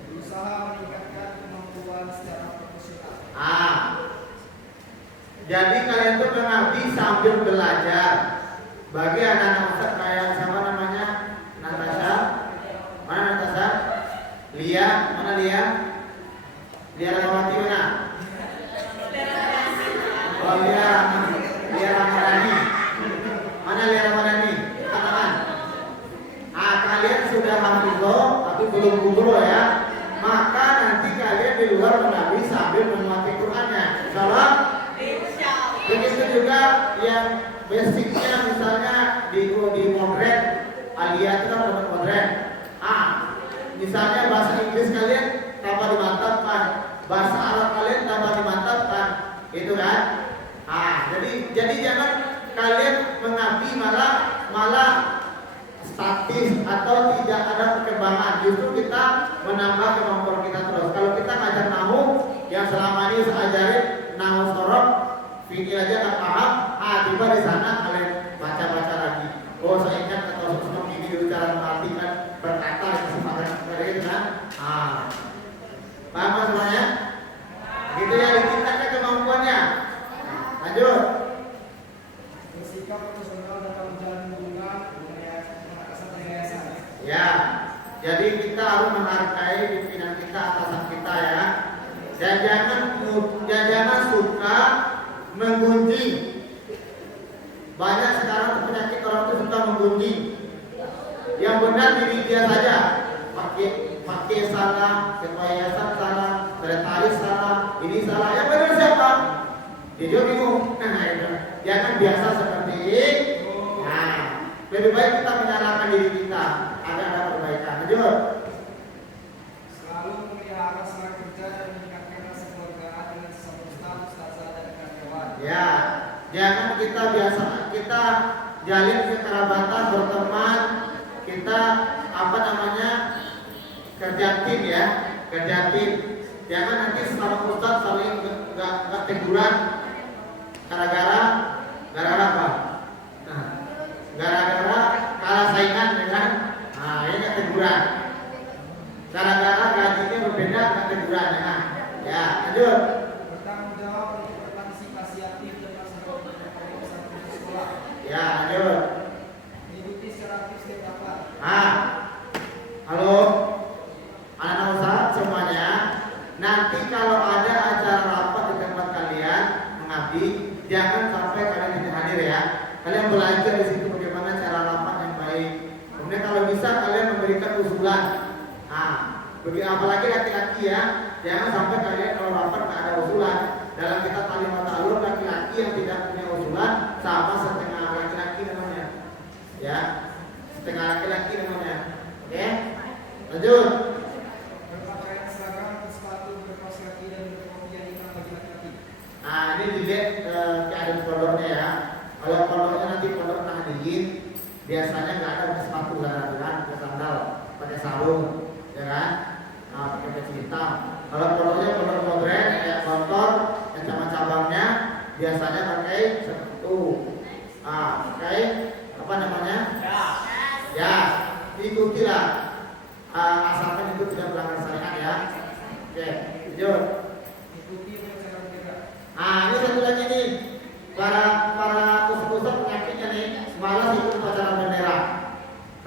berusaha meningkatkan kemampuan secara profesional. Jadi kalian tuh mengabdi sambil belajar. Bagi anak-anak Ustaz kayak siapa namanya? Natasha. Mana Natasha? Lia, mana Lia? Lia Rahmawati mana? Oh Lia Ramadhani. Mana Lia Ramadhani? Katakan. Kalian sudah hafizah tapi belum guru ya. Maka nanti kalian di luar mengabdi sambil menguasai Qur'annya. Insyaallah. Begitu juga yang basicnya misalnya di modern, Alia itu kan modern. Misalnya bahasa Inggris kalian tanpa dimantapkan, bahasa Arab kalian tanpa dimantapkan, itu kan? Jadi jangan kalian mengabdi malah statis atau tidak ada perkembangan. Justru kita menambah kemampuan kita terus. Kalau kita ngajar nahu yang selama ini saya ajarin nahu sorok, fikir aja nggak paham, tiba di sana kalian baca-baca lagi. Oh saya ingat atau sebelum ini dulu cara mengartikan berkata kesempatan seperti itu kan? Paham semuanya? Gitu ya, ditingkatkan kemampuannya. Lanjut. Bersikap profesional dalam menjalin hubungan dengan yayasan. Ya, jadi kita harus menghargai pimpinan kita, atasan kita ya. Dan jangan suka menggunjing. Banyak sekarang penyakit orang itu suka menggunjing. Yang benar diri dia saja. Pakai salah, ketua yayasan salah, sekretaris salah, ini salah. Yang benar siapa? Dia bingung. Jangan biasa seperti ini. Lebih baik kita menyalahkan diri kita agar ada perbaikan. Lanjut. Selalu memelihara semangat kerja dan meningkatkan rasa keluargaan dengan sesama ustaz-ustazah dan karyawan. Ya, jangan kita jalin kekerabatan, berteman, kita kerja tim ya, kerja tim. Jangan nanti sama ustaz saling nggak teguran gara-gara apa? Gara-gara kalah saingan dengan ini teguran. Gara-gara gajinya berbeda nggak teguran ya. Lanjut. Bertanggung jawab untuk berpartisipasi aktif dalam sebuah keputusan sekolah. Ya, lanjut. Mengikuti secara aktif setiap rapat. Halo, anak-anak usaha semuanya. Nanti kalau ada acara rapat di tempat kalian mengabdi, jangan sampai kalian tidak hadir ya. Kalian belajar di situ bagaimana cara rapat yang baik. Kemudian kalau bisa kalian memberikan usulan. Begitu apalagi laki-laki ya, jangan sampai kalian kalau rapat nggak ada usulan. Dalam kitab Kalimat Ta'alum, laki-laki yang tidak punya usulan sama setengah laki-laki namanya. Ya, setengah laki-laki namanya. Oke, lanjut. Berpakaian seragam, bersepatu, berkaos kaki dan berkopiah hitam bagi laki-laki. Nah, ini dilihat keadaan pondoknya ya. Kalau pondoknya nanti pondok Nahdliyin, biasanya nggak ada pakai sepatu kan, pakai sandal, pakai sarung, ya kan? Nah, pakai peci hitam. Kalau pondoknya pondok modern kayak motor, yang cabang-cabangnya biasanya pakai sepatu. Pakai apa namanya? Ya, diikutilah. Asalkan itu tidak melanggar syariat ya. Oke, lanjut. Ikuti upacara bendera. Ini satu lagi nih, para pusat penyakitnya nih, malas ikut upacara bendera.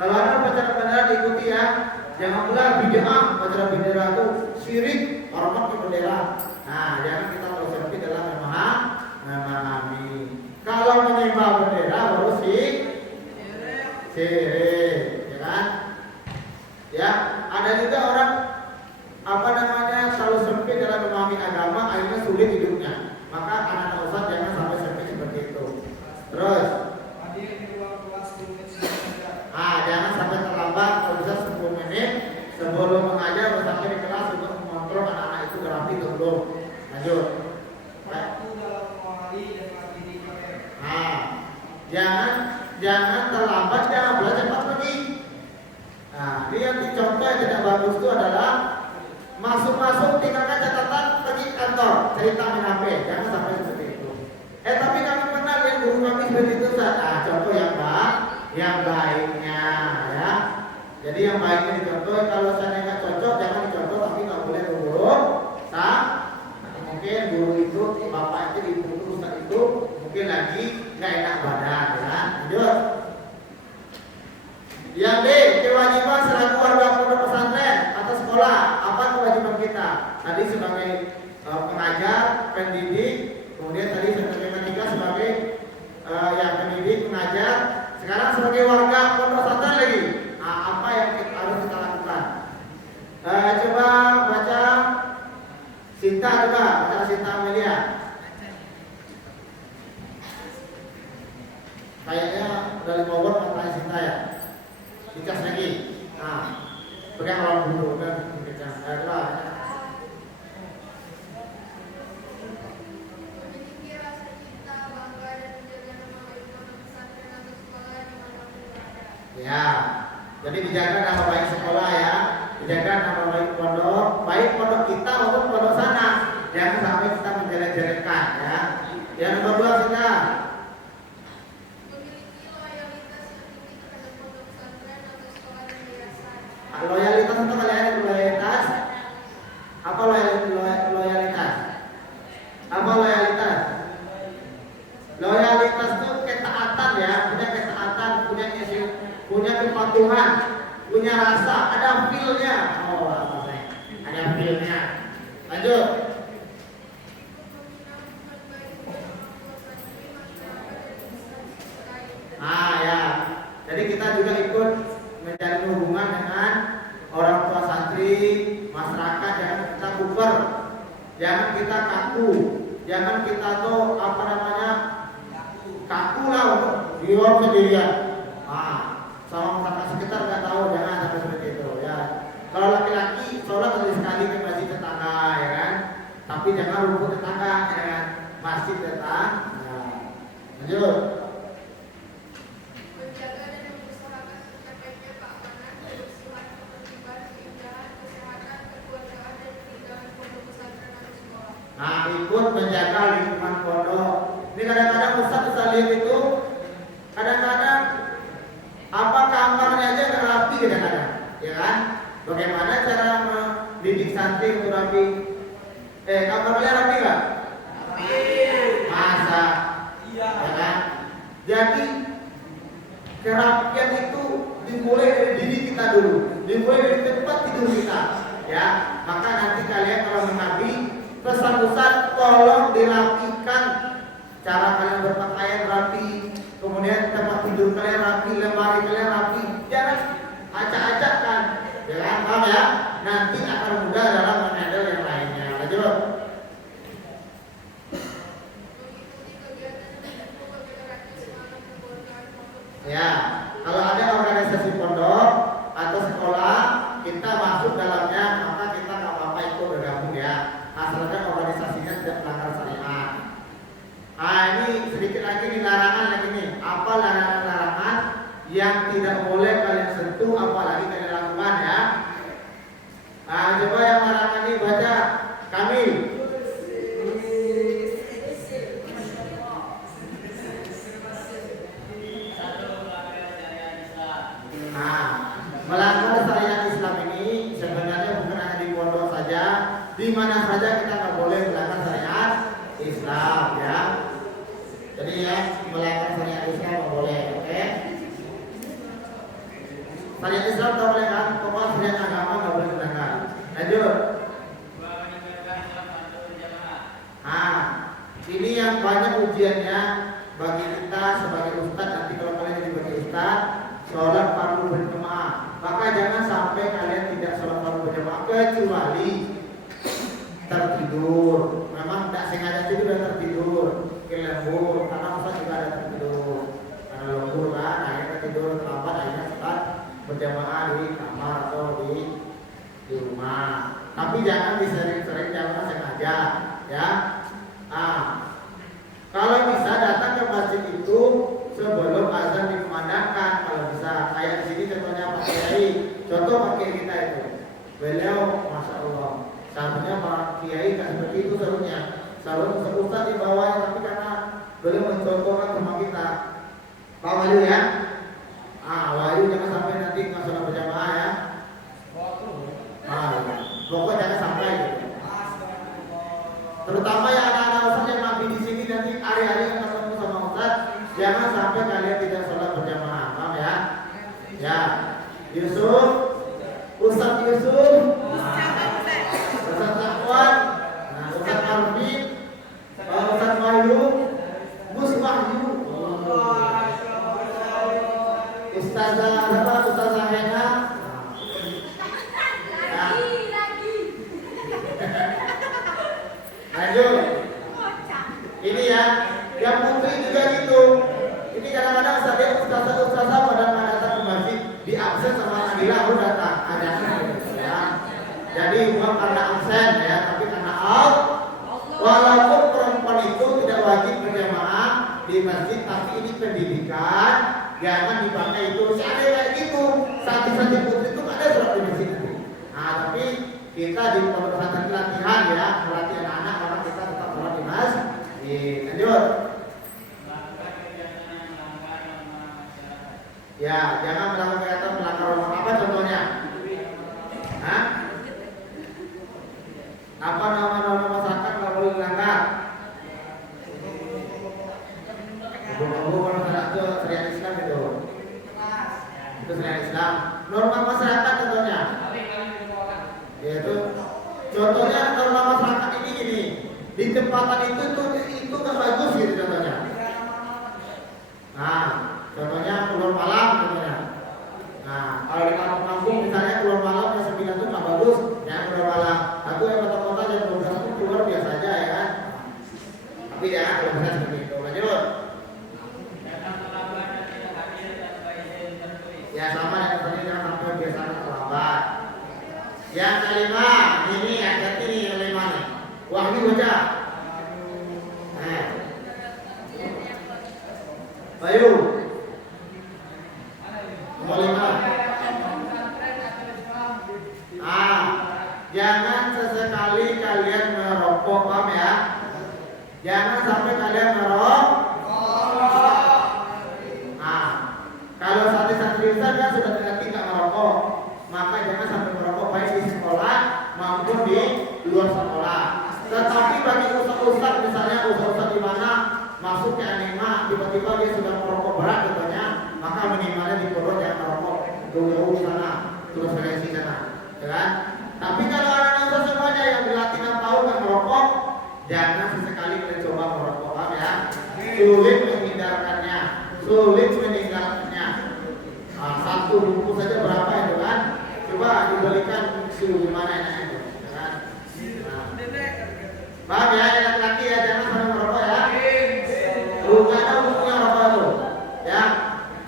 Kalau ada upacara bendera diikuti ya, jangan pula bid'ah upacara bendera itu syirik, hormat ke bendera. Nah, jangan kita filosofi dalam memahami. Kalau menyembah bendera baru syirik, ya kan? Ya, ada juga orang selalu sempit dalam memahami agama, akhirnya sulit hidupnya. Maka anak-anak ustaz jangan sampai sempit seperti itu. Terus, Hadir di ruang kelas 10 menit sebelum mengajar. jangan sampai terlambat, kalau bisa 10 menit sebelum mengajar sampai di kelas untuk mengontrol anak-anak itu rapi atau belum. Lanjut. Waktu dalam memahami dan menghadiri KKR. Jangan terlambat, jangan belajar cepat pergi. Ini yang dicontoh yang tidak bagus itu adalah masuk-masuk tinggalkan catatan pergi kantor, cerita main HP, jangan sampai seperti itu. Tapi kami pernah lihat guru kami seperti itu saat contoh yang baiknya ya. Jadi yang baiknya dicontoh, kalau saya nggak cocok jangan dicontoh, tapi nggak boleh buruk. Mungkin guru itu bapak itu diputus saat itu mungkin lagi nggak enak badan ya. Lanjut. Yang D, kewajiban selaku warga pondok pesantren atau sekolah. Apa kewajiban kita? Tadi sebagai pengajar, pendidik, kemudian tadi sebagai ketiga sebagai pendidik, pengajar. Sekarang sebagai warga pondok pesantren lagi. Apa yang harus kita lakukan? Coba baca Sinta juga, baca Sinta Amelia. Kayaknya udah 5 word matanya Sinta ya. Dikas lagi. Pegang orang dulu dan pegang. Memiliki rasa cinta, bangga dan menjaga nama baik pondok pesantren atau sekolah di manapun berada. Ya, jadi dijaga nama baik sekolah ya, dijaga nama baik pondok kita maupun pondok sana. Jangan sampai kita menjelek-jelekan ya. Yang nomor 2 sudah. Memiliki loyalitas yang tinggi terhadap pondok pesantren atau sekolah dan yayasan. Loyalitas itu kalian loyalitas. Apa loyalitas? Apa loyalitas? Loyalitas itu ketaatan ya, punya ketaatan, punya kepatuhan, punya rasa, ada feel-nya. Ada feel-nya. Lanjut. Ya. Jadi kita juga ikut menjalin hubungan dengan orang tua santri, masyarakat. Jangan kita kuper, jangan kita kaku, jangan kita tuh kaku lah untuk diam sendirian. Sama masyarakat sekitar nggak tahu, jangan sampai seperti itu ya. Kalau laki-laki sholat harus sekali ke masjid tetangga ya kan, tapi jangan rumput tetangga ya kan, masjid tetangga. Lanjut. Menjaga dan mengusahakan tercapainya keamanan, kebersihan, ketertiban, keindahan, kesehatan, kekeluargaan dan peninggalan pondok pesantren atau sekolah. Ikut menjaga lingkungan pondok. Ini kadang-kadang Ustaz lihat itu, kadang-kadang kamarnya aja nggak rapi kadang-kadang, ya kan? Bagaimana cara mendidik santri untuk rapi? Kamarnya rapi nggak? Rapi. Masa? Iya. Ya kan? Jadi kerapian itu dimulai dari diri kita dulu, dimulai dari tempat tidur kita, ya. Maka nanti kalian kalau menabi pesan Ustaz, tolong dirapikan, cara kalian berpakaian rapi, kemudian tempat tidur kalian rapi, lemari kalian rapi, jangan acak-acak kan, ya kan? Paham ya? nanti akan mudah dalam menghandle yang lainnya. Lanjut. Mengikuti kegiatan yang mendukung kegiatan semangat kekeluargaan maupun Ya, kalau ada organisasi pondok atau sekolah, kita masuk dalamnya, maka kita nggak apa-apa ikut bergabung ya, asalkan organisasinya tidak melanggar syariat. Nah, ini sedikit lagi nih larangan lagi nih. Apa larangan-larangan yang tidak boleh kalian sentuh, apalagi kalian lakukan ya? Nah, coba yang larangan ini baca kami. Nah, melanggar syariat Islam ini sebenarnya bukan hanya di pondok saja, di mana saja kita nggak boleh melanggar syariat Islam ya. Jadi ya, melanggar syariat Islam nggak boleh, oke? Syariat Islam nggak boleh kan? Pokoknya syariat agama nggak boleh dilanggar. Lanjut. Nah, ini yang banyak ujiannya bagi kita sebagai ustadz. Nanti kalau kalian jadi bagi ustadz, sholat fardu berjamaah, maka jangan sampai kalian tidak sholat fardu berjamaah kecuali tertidur. Memang tidak sengaja tidur dan tertidur, lembur, karena ustaz juga ada tertidur, karena lembur kan, akhirnya tidur terlambat, akhirnya sholat berjamaah di kamar atau di rumah. Tapi jangan disering-sering, jangan sengaja ya. Nah, kalau bisa datang ke masjid itu sebelum azan dikumandangkan, kalau bisa. Kayak di sini contohnya Pak Kiai, contoh Pak Kiai kita itu, beliau masya Allah, seharusnya Pak Kiai kan seperti itu seharusnya, seharusnya ustaz di bawah, tapi karena beliau mencontohkan sama kita, Pak Wahyu ya. Wahyu jangan sampai nanti nggak sholat berjamaah ya. Pokoknya jangan sampai gitu. Terutama yang anak-anak ustaz yang nabi di sini nanti hari-hari yang ketemu sama ustaz, jangan sampai kalian tidak sholat berjamaah, paham ya? Ya, Yusuf, Ustaz Yusuf, Ustaz Safwan, Ustaz Arvin, Ustaz Wahyu, Gus Wahyu, Ustazah Hena. Lanjut. Ini ya, yang putri juga gitu. Ini kadang-kadang ustazah pada datang ke masjid di absen sama Nadila aku datang ada ya. Jadi bukan karena absen ya, tapi karena out. Walaupun perempuan itu tidak wajib berjamaah di masjid, tapi ini pendidikan, jangan dipakai itu. Ada kayak gitu, santri-santri putri itu ada sholat di masjid. Nah, tapi kita di pondok pesantren latihan ya, melatih anak-anak, maka kita tetap sholat di masjid. Lanjut. Ya, jangan melakukan kegiatan melanggar norma. Apa contohnya? Hah? Apa norma-norma masyarakat nggak boleh dilanggar? Bukan itu syariat Islam itu. Itu syariat Islam. Norma masyarakat contohnya. Yaitu contohnya norma masyarakat ini gini. Di tempatan itu nggak bagus gitu contohnya. Nah, contohnya keluar malam contohnya. Nah, kalau di kampung-kampung misalnya keluar malam jam 9 itu nggak bagus, jangan keluar malam. Aku yang kota-kota jam 12 itu keluar biasa aja ya kan. Tapi jangan kalau bisa seperti itu. Lanjut. Ya sama yang tadi, jangan sampai biasa terlambat. Yang kelima, ini hati-hati nih yang kelima nih. Wahyu baca. Bayu. Jangan sesekali kalian merokok, paham ya? Jangan sampai kalian merokok. Kalau santri-santri Ustaz kan sudah dilatih nggak merokok, maka jangan sampai merokok baik di sekolah maupun di luar sekolah. Tetapi bagi ustaz-ustaz misalnya ustaz-ustaz di mana masuk ke anima, tiba-tiba dia sudah merokok berat contohnya, maka minimalnya di pondok jangan merokok jauh-jauh di sana, terus di sana, ya kan? Tapi kalau anak-anak ustaz semuanya yang dilatih 6 tahun nggak merokok, jangan sesekali kalian coba merokok, paham ya? Sulit menghindarkannya, sulit meninggalkannya. Satu bungkus saja berapa itu kan? Coba dibelikan susu gimana enaknya tuh, ya kan? Nah. Nenek. Paham ya, yang laki-laki ya jangan sampai merokok ya. Rukanya hukumnya rokok tuh, ya.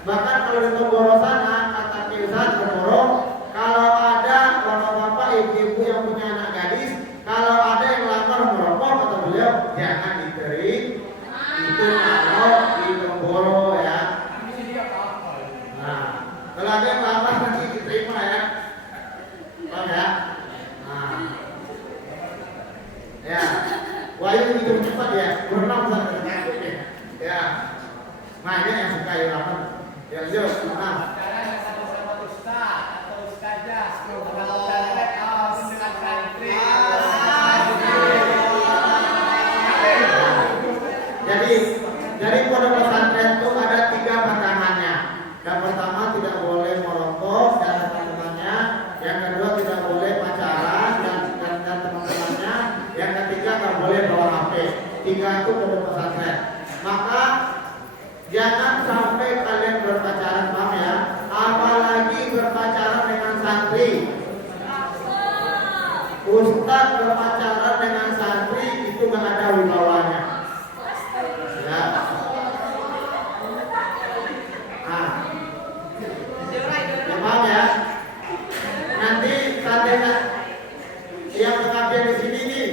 Bahkan kalau di tenggorokan kata Ustaz berborong, kalau ada bapak-bapak ibu-ibu yang punya anak gadis, kalau ada yang lamar merokok kata beliau jangan diterik. Itu kalau di tenggoro ya. Nah, kalau ada yang lamar nanti diterima ya. Paham ya? Nah. Ya. Wahyu itu cepat ya. Berenang Ustaz takut ya. Ya. Makanya yang suka ya lamar. Ya, yuk, nah. Sekarang sama-sama ustaz atau ustazah. Kalau ustazah kan dengan santri. Jadi pondok pesantren itu ada 3 pantangannya. Yang pertama tidak boleh merokok dan teman-temannya. Yang kedua tidak boleh pacaran dan teman-temannya. Yang ketiga nggak boleh bawa HP. 3 itu pondok pesantren. Maka jangan sampai kalian berpacaran, paham ya? Apalagi berpacaran dengan santri. Ustadz berpacaran dengan santri itu nggak ada wibawanya. Ya. Nah, paham ya? Nanti katanya yang pengabdian di sini nih,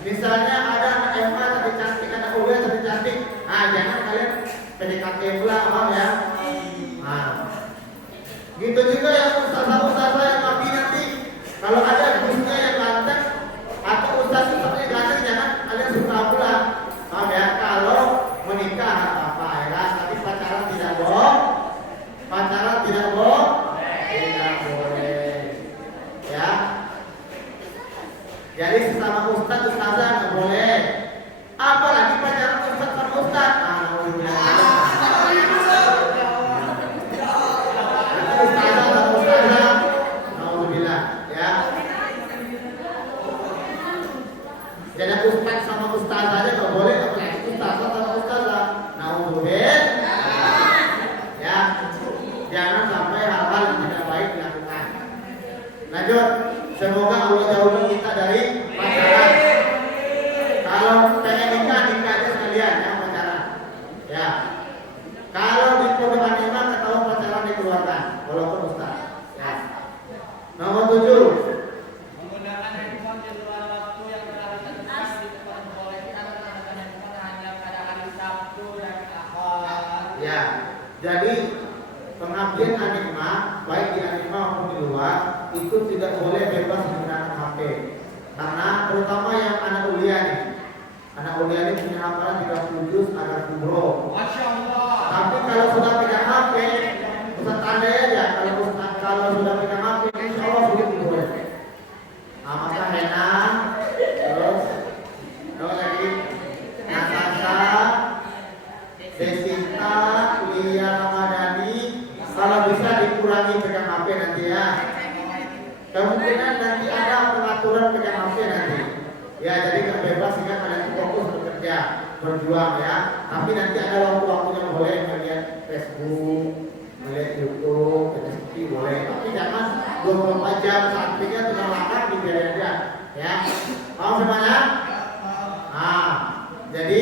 misalnya ada anak MA tapi cantik, anak UB tapi cantik, jangan kalian PDKT pula, paham ya? Nah, gitu juga yang ustazah yang ngabdi nanti, kalau ada gusnya yang ganteng atau ustazah yang ganteng, jangan kalian suka pula, paham ya? Kalau menikah apa ya, tapi pacaran tidak boleh. Pacaran tidak boleh. Tidak boleh. Ya. Jadi sesama ustaz ustazah nggak boleh. Apalagi pacaran ustaz sama ustaz. Ustazah sama ustazah. Alhamdulillah. Ya. Jadi ustaz sama ustazah aja nggak boleh. Ustazah sama ustazah. Alhamdulillah. Ya. Jangan sampai hal-hal yang tidak baik dilakukan. Lanjut. Semoga Allah jauhkan kita dari pacaran. Kalau pengen nikah aja sekalian ya pacaran. Ya. Kalau di pondok animan ketahuan pacaran dikeluarkan, walaupun ustaz. Ya. Nomor 7. Menggunakan handphone di luar waktu yang telah ditentukan diperbolehkan menggunakan handphone hanya pada hari Sabtu dan Ahad. Ya. Jadi pengabdian animah baik di animah maupun di luar itu tidak boleh bebas menggunakan HP. Karena terutama yang anak kuliah nih. Anak kuliah ini punya hafalan 30 juz ada kubro. Masya Allah. Tapi kalau sudah pegang HP, Ustaz tandai aja kalau sudah pegang HP, insya Allah sudah boleh. Nah, maka Hena, terus lagi Natasha, Desita, Kuliah Ramadhani, kalau bisa dikurangi pegang HP nanti ya. Kemungkinan nanti ada pengaturan pegang HP nanti. Ya, jadi nggak bebas sehingga kalian fokus bekerja, berjuang ya. Tapi nanti ada waktu-waktunya boleh melihat Facebook, melihat YouTube, TV boleh. Tapi jangan 24 jam sampingnya tengah makan di aja, ya. Paham semuanya? Nah, jadi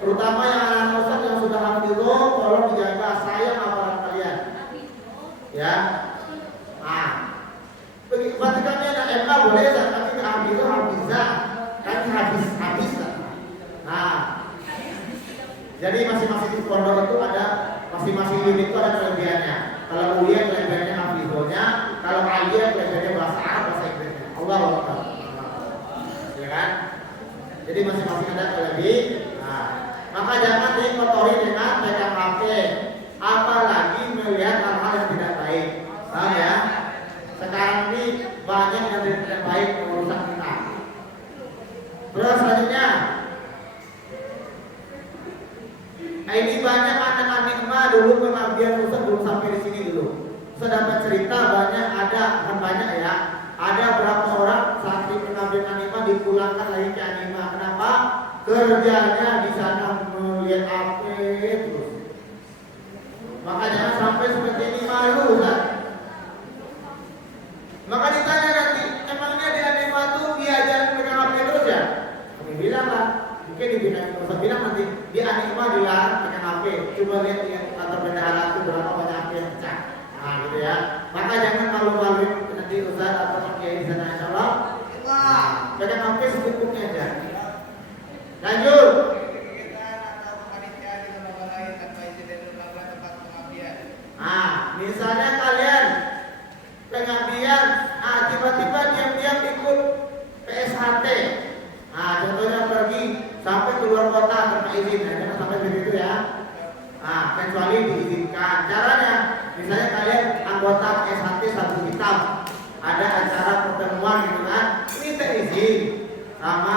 terutama yang anak ustaz yang sudah hafidhah, tolong dijaga sayang hafalan kalian. Ya. Nah, berarti kami anak MK boleh tapi hafizah kan habis. Nah, jadi masing-masing di pondok itu ada masing-masing unit itu ada kelebihannya. Kalau kuliah kelebihannya hafizahnya, kalau aliyah kelebihannya bahasa Arab, bahasa Inggrisnya. Allahu Akbar. Ya kan? Jadi masing-masing ada kelebihan. Nah, maka jangan dikotori dengan pegang HP, apalagi melihat hal-hal yang tidak baik. Paham ya? Sekarang ini banyak yang tidak baik merusak kita. Terus selanjutnya, nah ini banyak anak-anak emak dulu pengabdian Ustaz belum sampai di sini dulu. Ustaz dapat cerita bukan banyak ya. Ada berapa orang santri pengabdian anima dipulangkan lagi ke anima. Kenapa? Kerjanya di sana melihat HP terus. Maka jangan sampai seperti ini, malu Ustaz. Maka ditanya nanti, maka jangan malu-maluin nanti Ustaz atau Pak Kiai di sana, insyaallah. Jangan sampai secukupnya aja. Lanjut. Misalnya kalian pengabdian, tiba-tiba diam-diam ikut PSHT. Contohnya pergi sampai keluar kota tanpa izin, jangan sampai begitu ya. Kecuali diizinkan. Caranya, misalnya kalian anggota PSHT satu hitam, ada acara pertemuan gitu kan, minta izin sama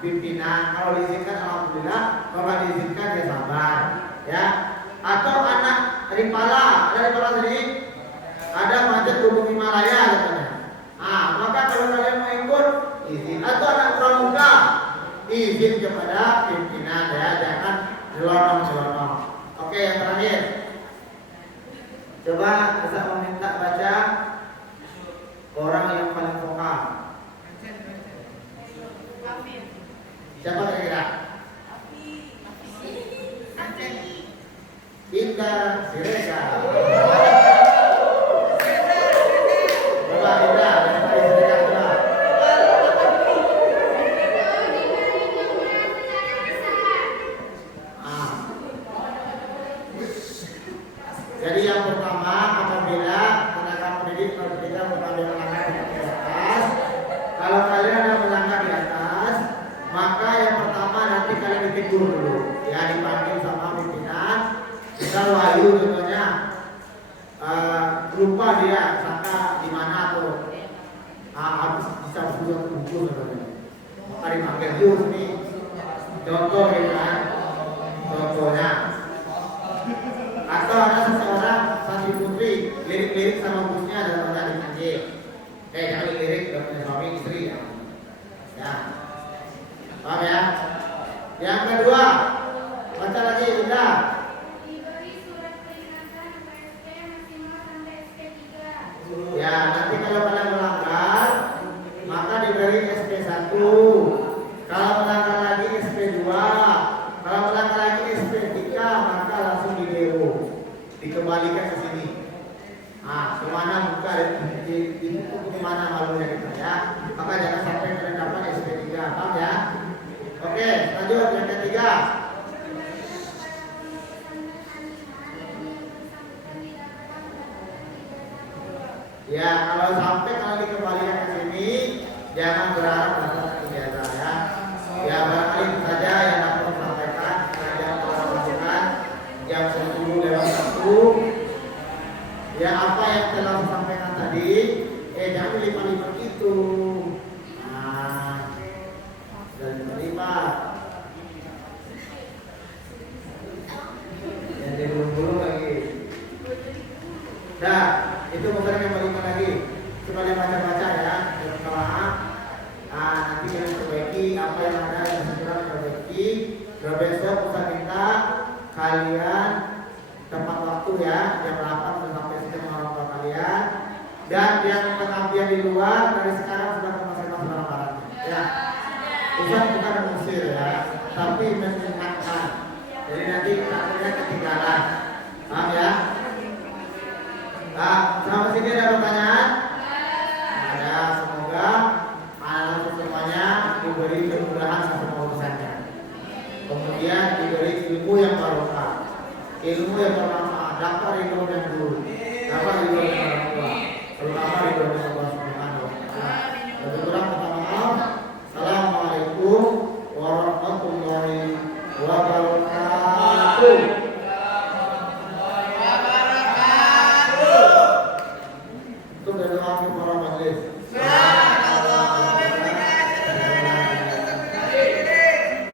pimpinan. Kalau diizinkan alhamdulillah, kalau nggak diizinkan ya sabar, ya. Atau anak dari Pala sini ada manjat Gunung Himalaya katanya. Maka kalau kalian mau ikut izin. Atau anak pramuka izin kepada pimpinan ya, jangan jelonong. Oke, yang terakhir. Coba bisa meminta baca orang yang paling vokal. Siapa kira-kira? Indah Siregar. Coba Indah, Siregar coba. Jadi yang pertama, apabila tenaga pendidik melanggar di atas, kalau kalian ada melanggar di atas, maka yang pertama nanti kalian ditegur dulu, ya dipanggil sama pimpinan. Misal Wahyu contohnya lupa dia sangka di mana tuh, habis bisa buku sebenarnya, maka dipanggil dulu nih. Contoh gitu kan, contohnya. Atau ada seseorang santri putri lirik-lirik sama bosnya dalam tanda dipanggil. Jangan lirik udah punya suami istri ya. Paham ya? Yang kedua, baca lagi Indah. Ya, nanti kalau kalian melanggar, maka diberi SP1. Kalau melanggar lagi SP2. Kalau melanggar lagi SP3, maka langsung di-DO. Dikembalikan ke sini. Kemana buka di kemana malunya kita ya. Maka jangan sampai kalian dapat SP3. Paham ya? Oke, lanjut yang ketiga. Ya, kalau sampai kalian dikembalikan ke sini, jangan berharap dapat ijazah ya. Ya, barangkali itu saja yang dapat saya sampaikan. Saya telah melakukan jam 10:01. Ya, apa yang telah saya sampaikan tadi, jangan lipat-lipat gitu. Dan lipat. Yang dulu lagi. Dah. Itu bukan yang balikan lagi. Coba baca-baca ya, kesalahan. Nanti kalian perbaiki apa yang ada yang segera perbaiki. Dan besok Ustaz minta kalian tepat waktu ya, jam 8 sampai sekitar orang tua kalian. Dan yang pengabdian di luar dari sekarang sudah masing-masing barang-barangnya. Ya, Ustaz bukan mengusir ya, tapi mengingatkan. Jadi nanti takutnya ketinggalan. Paham ya? Sampai sini ada pertanyaan? Ada. Semoga anak-anak semuanya diberi kemudahan sama urusannya. Kemudian diberi ilmu yang barokah, ilmu yang bermanfaat, dapat ilmu yang dulu, dapat ilmu yang bermanfaat, terutama ilmu yang Allah Subhanahu wa Ta'ala. Lebih kurang minta maaf. Assalamualaikum warahmatullahi wabarakatuh.